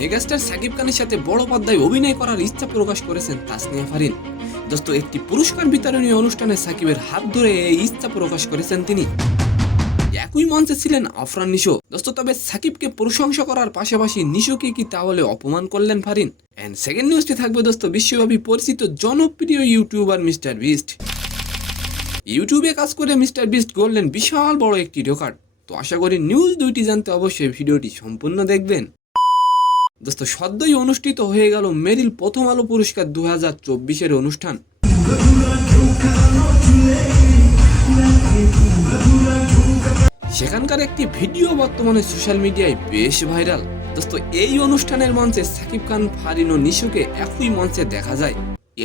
Megastar Shakib খানের সাথে বড় পর্দায় অভিনয় করার ইচ্ছা প্রকাশ করেছেন তাসনিয়া ফারিন। দোস্ত, একটি পুরস্কার বিতরণী অনুষ্ঠানে সাকিবের হাত ধরে এই ইচ্ছা প্রকাশ করেছেন তিনি। একই মঞ্চে ছিলেন আফরান নিশো। দোস্ত, তবে সাকিবকে প্রশংসা করার পাশাপাশি নিশোকে কি তাহলে অপমান করলেন ফারিন? এন্ড সেকেন্ড নিউজটি থাকবে দোস্ত বিশ্বব্যাপী পরিচিত জনপ্রিয় ইউটিউবার মিস্টার বিস্ট। ইউটিউবে কাজ করে মিস্টার বিস্ট গড়লেন বিশাল বড় একটি রেকর্ড। তো আশা করি নিউজ দুইটি জানতে অবশ্যই ভিডিওটি সম্পূর্ণ দেখবেন। দোস্ত, সদ্যই অনুষ্ঠিত হয়ে গেল মেরিল প্রথম আলো পুরস্কার 2024-এর অনুষ্ঠান। সেখানকার একটি ভিডিও বর্তমানে সোশ্যাল মিডিয়ায় বেশ ভাইরাল। দোস্ত, এই অনুষ্ঠানের মঞ্চে সাকিব খান, ফারিন ও নিশোকে একই মঞ্চে দেখা যায়।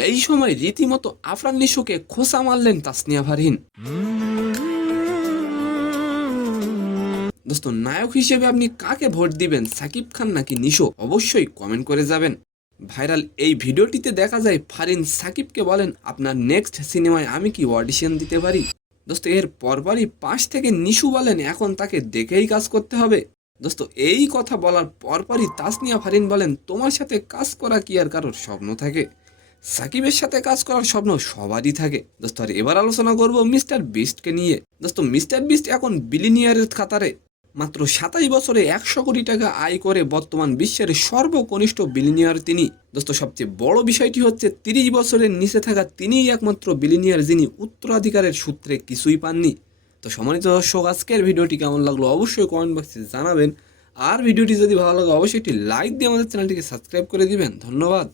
এই সময় রীতিমতো আফরান নিশোকে খোঁচা মারলেন তাসনিয়া ফারিন। দোস্ত, নায়ক হিসেবে আপনি কাকে ভোট দিবেন, সাকিব খান নাকি নিশো? অবশ্যই কমেন্ট করে যাবেন। ভাইরাল এই ভিডিওটিতে দেখা যায় ফারিন সাকিবকে বলেন, আপনার নেক্সট সিনেমায় আমি কি অডিশন দিতে পারি? দোস্ত, এর পরপরই পাশ থেকে নিশু বলেন এখন তাকে দেখেই কাজ করতে হবে। দোস্ত, এই কথা বলার পরপরই তাসনিয়া ফারিন বলেন, তোমার সাথে কাজ করা কি আর কারোর স্বপ্ন থাকে? সাকিবের সাথে কাজ করার স্বপ্ন সবারই থাকে। দোস্ত, আর এবার আলোচনা করব মিস্টার বিস্টকে নিয়ে। দোস্ত, মিস্টার বিস্ট এখন বিলিনিয়ারের কাতারে। মাত্র 27 বছরে 100 কোটি টাকা আয় করে বর্তমান বিশ্বের সর্বকনিষ্ঠ বিলিনিয়ার তিনি। দোস্ত, সবচেয়ে বড় বিষয়টি হচ্ছে 30 বছরের নিচে থাকা তিনিই একমাত্র বিলিনিয়ার যিনি উত্তরাধিকারের সূত্রে কিছুই পাননি। তো সম্মানিত দর্শক, আজকের ভিডিওটি কেমন লাগলো অবশ্যই কমেন্ট বক্সে জানাবেন। আর ভিডিওটি যদি ভালো লাগে অবশ্যই একটি লাইক দিয়ে আমাদের চ্যানেলটিকে সাবস্ক্রাইব করে দিবেন। ধন্যবাদ।